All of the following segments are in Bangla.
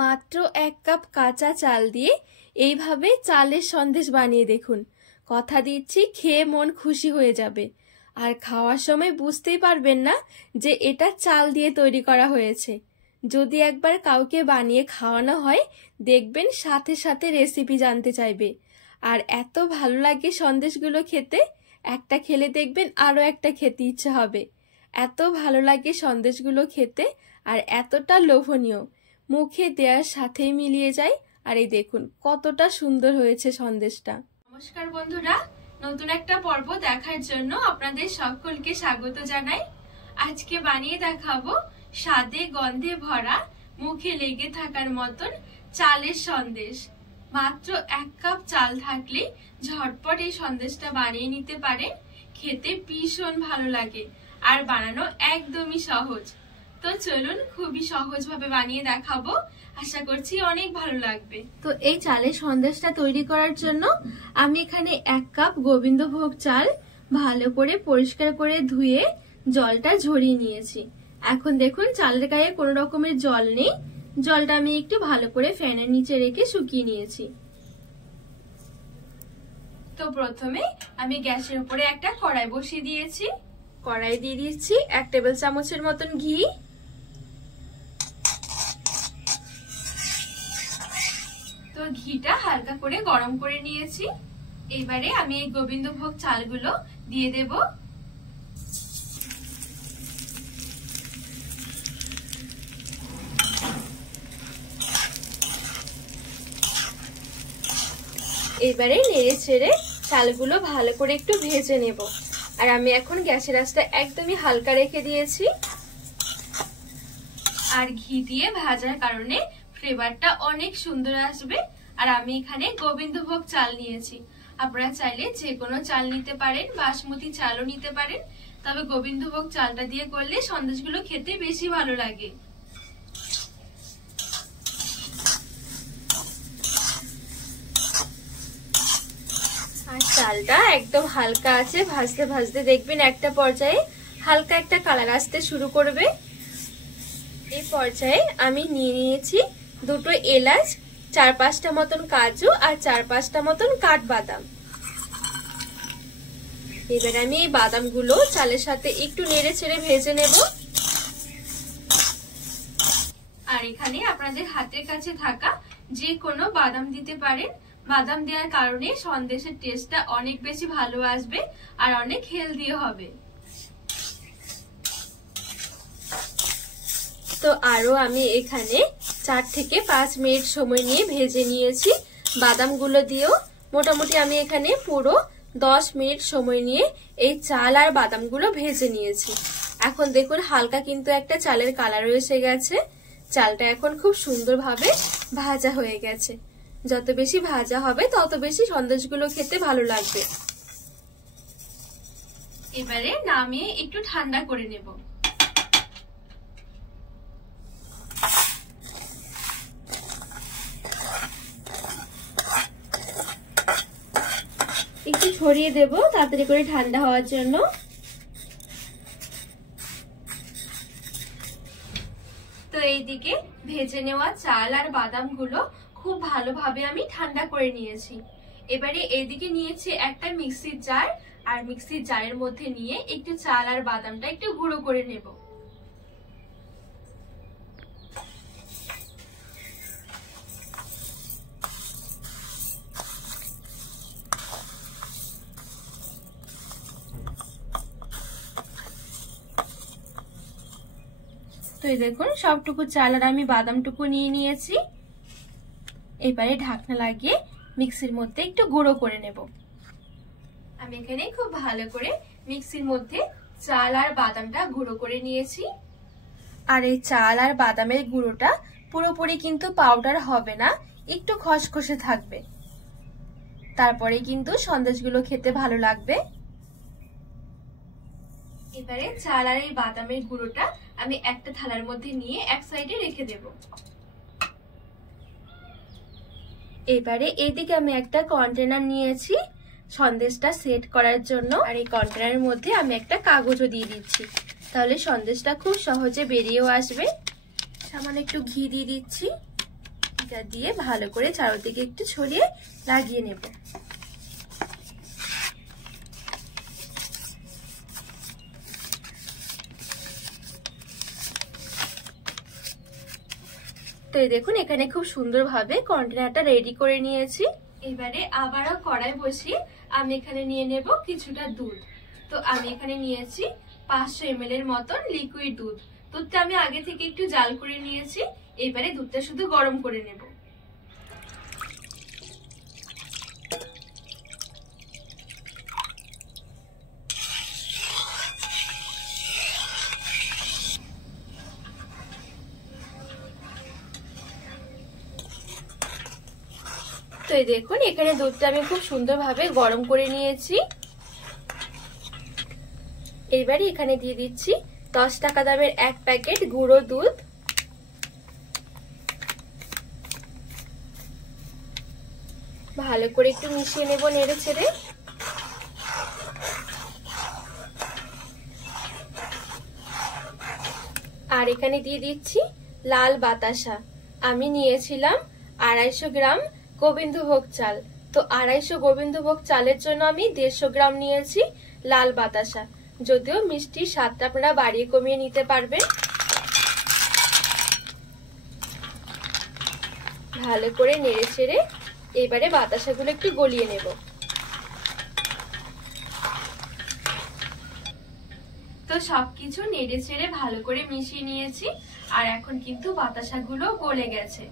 মাত্র 1 কাপ কাঁচা চাল দিয়ে এইভাবে চালের সন্দেশ বানিয়ে দেখুন। কথা দিচ্ছি খেয়ে মন খুশি হয়ে যাবে, আর খাওয়ার সময় বুঝতেই পারবেন না যে এটা চাল দিয়ে তৈরি করা হয়েছে। যদি একবার কাউকে বানিয়ে খাওয়ানো হয়, দেখবেন সাথে সাথে রেসিপি জানতে চাইবে। আর এত ভালো লাগে সন্দেশগুলো খেতে, একটা খেলে দেখবেন আরও একটা খেতে ইচ্ছে হবে। এত ভালো লাগে সন্দেশগুলো খেতে, আর এতটা লোভনীয়, মুখে দেওয়ার সাথেই মিলিয়ে যায়। আর এই দেখুন কতটা সুন্দর হয়েছে সন্দেশটা। নমস্কার বন্ধুরা, নতুন একটা পর্ব দেখার জন্য আপনাদের সকলকে স্বাগত জানাই। আজকে বানিয়ে দেখাবো স্বাদে গন্ধে ভরা, মুখে লেগে থাকার মতন চালের সন্দেশ। মাত্র 1 কাপ চাল থাকলে ঝটপট এই সন্দেশটা বানিয়ে নিতে পারেন। খেতে ভীষণ ভালো লাগে আর বানানো একদমই সহজ। তো চলুন খুবই সহজভাবে বানিয়ে দেখাবো, আশা করছি অনেক ভালো লাগবে। তো এই চালের সন্দেশটা তৈরি করার জন্য আমি এখানে 1 কাপ গোবিন্দভোগ চাল ভালো করে পরিষ্কার করে ধুয়ে জলটা ঝরিয়ে নিয়েছি। এখন দেখুন চালের গায়ে কোনো রকমের জল নেই, জলটা আমি একটু ভালো করে ফ্যানের নিচে রেখে শুকিয়ে নিয়েছি। তো প্রথমে আমি গ্যাসের উপরে একটা কড়াই বসিয়ে দিয়েছি। কড়াই দিয়ে দিচ্ছি 1 টেবিল চামচের মতন ঘি। তো ঘিটা হালকা করে গরম করে নিয়েছি। এবারে আমি এই গোবিন্দভোগ চালগুলো দিয়ে দেব। এবারে নেড়ে ছেড়ে চালগুলো ভালো করে একটু ভেজে নেব। আর আমি এখন গ্যাসের আঁচটা একদমই হালকা রেখে দিয়েছি। আর ঘি দিয়ে ভাজার কারণে ফ্লেভারটা অনেক সুন্দর আসবে। আর আমি এখানে গোবিন্দভোগ চাল নিয়েছি, আপনারা চাইলে যে কোনো চাল নিতে পারেন, বাসমতি চালও নিতে পারেন, তবে গোবিন্দভোগ চালটা দিয়ে করলে সন্দেশগুলো খেতে বেশি ভালো লাগে। আর চালটা একদম হালকা আছে, ভাজতে ভাজতে দেখবেন একটা পর্যায়ে হালকা একটা কালার আসতে শুরু করবে। এই পর্যায়ে আমি নিয়ে নিয়েছি 2টো এলাচ, 4-5টা মতন কাজু আর 4-5টা মতন কাঠবাদাম। এবার আমি এই বাদামগুলো চালের সাথে একটু নেড়ে ছেড়ে ভেজে নেব। আর এখানে আপনাদের হাতের কাছে থাকা যে কোনো বাদাম দিতে পারেন। বাদাম দেওয়ার কারণে সন্দেশের টেস্টটা অনেক বেশি ভালো আসবে আর অনেক হেলদিও হবে। তো আরো আমি এখানে 4 থেকে 5 মিনিট সময় নিয়ে ভেজে নিয়েছি। বাদামগুলো দিয়েও মোটামুটি আমি এখানে পুরো 10 মিনিট সময় নিয়ে এই চাল আর বাদামগুলো ভেজে নিয়েছি। এখন দেখুন হালকা কিন্তু একটা চালের কালার এসে গেছে। চালটা এখন খুব সুন্দরভাবে ভাজা হয়ে গেছে। যত বেশি ভাজা হবে তত বেশি সন্দেশগুলো খেতে ভালো লাগবে। এবারে নামিয়ে একটু ঠান্ডা করে নেব। একটু ছড়িয়ে দেব তাড়াতাড়ি করে ঠান্ডা হওয়ার জন্য। তো এইদিকে ভেজে নেওয়া চাল আর বাদামগুলো খুব ভালোভাবে আমি ঠান্ডা করে নিয়েছি। এবারে এইদিকে নিয়েছি একটা মিক্সির জার, আর মিক্সির জারের মধ্যে নিয়ে একটু চাল আর বাদামটা একটু গুঁড়ো করে নেব। তো এই দেখুন সবটুকু চাল আর আমি বাদামটুকু নিয়ে নিয়েছি। এবারে ঢাকনা লাগিয়ে মিক্সির মধ্যে একটু গুঁড়ো করে নেব। আমি এখানে খুব ভালো করে মিক্সির মধ্যে চাল আর বাদামটা গুঁড়ো করে নিয়েছি। আর এই চাল আর বাদামের গুঁড়োটা পুরোপুরি কিন্তু পাউডার হবে না, একটু খসখসে থাকবে, তারপরে কিন্তু সন্দেশগুলো খেতে ভালো লাগবে। এবারে চাল আর এই বাদামের গুঁড়োটা আমি একটা থালার মধ্যে নিয়ে এক সাইডে রেখে দেব। এবারে এইদিকে আমি একটা কন্টেনার নিয়েছি সন্দেশটা সেট করার জন্য। আর এই কন্টেনারের মধ্যে আমি একটা কাগজও দিয়ে দিচ্ছি, তাহলে সন্দেশটা খুব সহজে বেরিয়েও আসবে। সামান্য একটু ঘি দিয়ে দিচ্ছি। ঘিটা দিয়ে ভালো করে চারদিকে একটু ছড়িয়ে লাগিয়ে নেব। তো এই দেখুন এখানে খুব সুন্দরভাবে কন্টেনারটা রেডি করে নিয়েছি। এবারে আবারও কড়াই বসিয়ে আমি এখানে নিয়ে নেব কিছুটা দুধ। তো আমি এখানে নিয়েছি 500 ml এর মতন লিকুইড দুধ। দুধটা আমি আগে থেকে একটু জাল করে নিয়েছি। এবারে দুধটা শুধু গরম করে নেব। তো এই দেখুন এখানে দুধটা আমি খুব সুন্দরভাবে গরম করে নিয়েছি। এবারে এখানে দিয়ে দিচ্ছি 10 টাকা দামের 1 প্যাকেট গুঁড়ো দুধ। ভালো করে একটু মিশিয়ে নেব নেড়ে ছেড়ে। আর এখানে দিয়ে দিচ্ছি লাল বাতাসা। আমি নিয়েছিলাম 250 গ্রাম গোবিন্দভোগ চাল। তো 250 গোবিন্দভোগ চালের জন্য আমি 150 গ্রাম নিয়েছি লাল বাতাসা। যদিও মিষ্টির স্বাদটা আপনারা বাড়িয়ে কমিয়ে নিতে পারবেন। ভালো করে নেড়ে ছেড়ে এবারে বাতাসাগুলো একটু গলিয়ে নেব। তো সবকিছু নেড়ে ছেড়ে ভালো করে মিশিয়ে নিয়েছি। আর এখন কিন্তু বাতাসাগুলো গলে গেছে।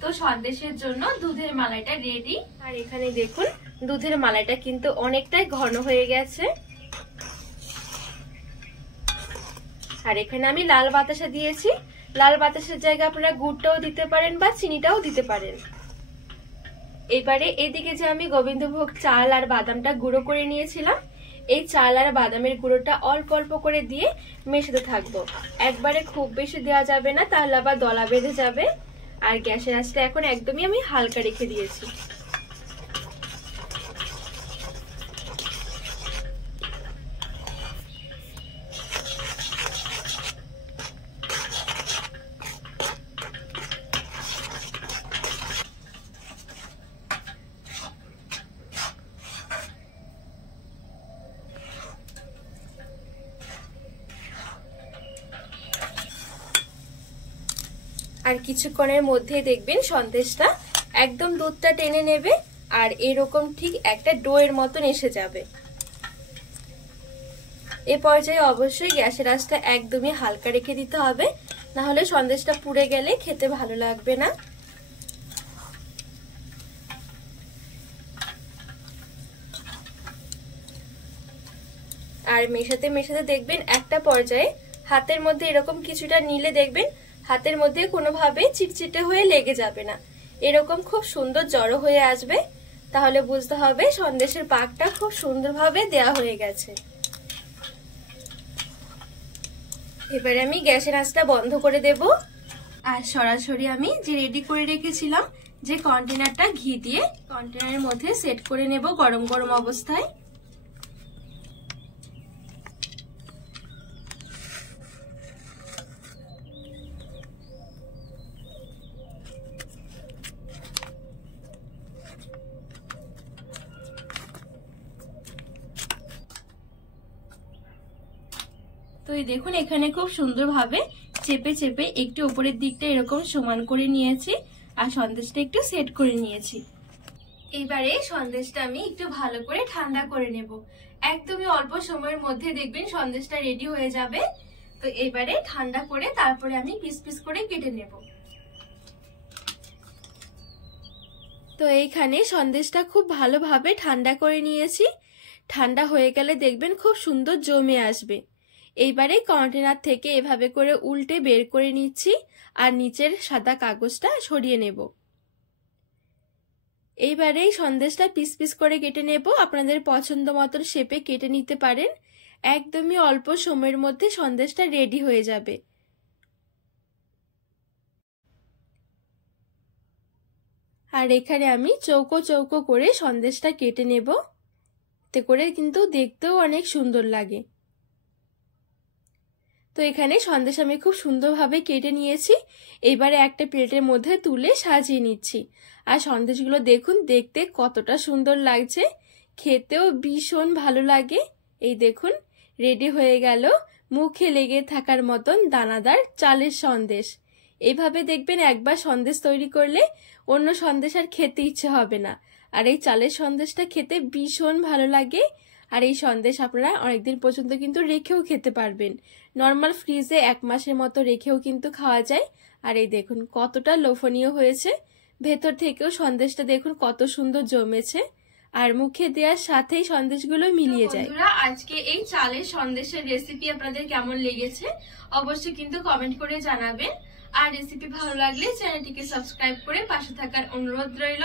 তো সন্দেশের জন্য দুধের মালাইটা রেডি। আর এখানে দেখুন দুধের মালাইটা কিন্তু অনেকটাই ঘন হয়ে গেছে। আর এখানে আমি লাল বাতাসা দিয়েছি। লাল বাতাসার জায়গায় আপনারা গুড়টাও দিতে পারেন বা চিনিটাও দিতে পারেন। এবারে এদিকে যে আমি গোবিন্দভোগ চাল আর বাদামটা গুঁড়ো করে নিয়েছিলাম, এই চাল আর বাদামের গুঁড়োটা অল্প অল্প করে দিয়ে মেশাতে থাকবো। একবারে খুব বেশি দেওয়া যাবে না, তাহলে আবার দলা বেঁধে যাবে। আর গ্যাসের আঁচটা এখন একদমই আমি হালকা রেখে দিয়েছি। আর কিছুক্ষণের মধ্যে দেখবেন সন্দেশটা একদম দুধটা টেনে নেবে আর এরকম ঠিক একটা ডোয়ের মতন এসে যাবে। এ পর্যায়ে অবশ্যই গ্যাসের আঁচটা একদমই হালকা রেখে দিতে হবে, না হলে সন্দেশটা পুড়ে গেলে খেতে ভালো লাগবে না। আর মেশাতে মেশাতে দেখবেন একটা পর্যায়ে হাতের মধ্যে এরকম কিছুটা নিলে দেখবেন হাতের মধ্যে কোনোভাবে চিটচিটে হয়ে লেগে যাবে না। এরকম খুব সুন্দর জড়ো হয়ে আসবে, তাহলে বুঝতে হবে সন্দেশের পাকটা খুব সুন্দরভাবে দেয়া হয়ে গেছে। এবারে আমি গ্যাসের আঁচটা বন্ধ করে দেব। আর সরাসরি আমি যে রেডি করে রেখেছিলাম যে কন্টেনারটা ঘি দিয়ে কন্টেনারের মধ্যে সেট করে নেব গরম গরম অবস্থায়। তো এই দেখুন এখানে খুব সুন্দরভাবে চেপে চেপে একটু উপরের দিকটা এরকম সমান করে নিয়েছি আর সন্দেশটা একটু সেট করে নিয়েছি। এবারে সন্দেশটা আমি একটু ভালো করে ঠান্ডা করে নেব। একদমই অল্প সময়ের মধ্যে দেখবেন সন্দেশটা রেডি হয়ে যাবে। তো এবারে ঠান্ডা করে তারপরে আমি পিস পিস করে কেটে নেব। তো এইখানে সন্দেশটা খুব ভালোভাবে ঠান্ডা করে নিয়েছি। ঠান্ডা হয়ে গেলে দেখবেন খুব সুন্দর জমে আসবে। এইবারে কন্টেনার থেকে এভাবে করে উল্টে বের করে নিচ্ছি আর নিচের সাদা কাগজটা সরিয়ে নেব। এইবারে সন্দেশটা পিস পিস করে কেটে নেব। আপনাদের পছন্দ মতন শেপে কেটে নিতে পারেন। একদমই অল্প সময়ের মধ্যে সন্দেশটা রেডি হয়ে যাবে। আর এখানে আমি চৌকো চৌকো করে সন্দেশটা কেটে নেব, এতে করে কিন্তু দেখতেও অনেক সুন্দর লাগে। তো এখানে সন্দেশ আমি খুব সুন্দরভাবে কেটে নিয়েছি। এবারে একটা প্লেটের মধ্যে তুলে সাজিয়ে নিচ্ছি। আর সন্দেশগুলো দেখুন দেখতে কতটা সুন্দর লাগছে, খেতেও ভীষণ ভালো লাগে। এই দেখুন রেডি হয়ে গেল মুখে লেগে থাকার মতন দানাদার চালের সন্দেশ। এইভাবে দেখবেন একবার সন্দেশ তৈরি করলে অন্য সন্দেশ আর খেতে ইচ্ছে হবে না। আর এই চালের সন্দেশটা খেতে ভীষণ ভালো লাগে। আর এই সন্দেশ আপনারা অনেকদিন পর্যন্ত কিন্তু রেখেও খেতে পারবেন। নর্মাল ফ্রিজে 1 মাসের মতো রেখেও কিন্তু খাওয়া যায়। আর এই দেখুন কতটা লোভনীয় হয়েছে, ভেতর থেকেও সন্দেশটা দেখুন কত সুন্দর জমেছে। আর মুখে দেওয়ার সাথেই সন্দেশগুলো মিলিয়ে যায়। বন্ধুরা, আজকে এই চালের সন্দেশের রেসিপি আপনাদের কেমন লেগেছে অবশ্যই কিন্তু কমেন্ট করে জানাবেন। আর রেসিপি ভালো লাগলে চ্যানেলটিকে সাবস্ক্রাইব করে পাশে থাকার অনুরোধ রইল।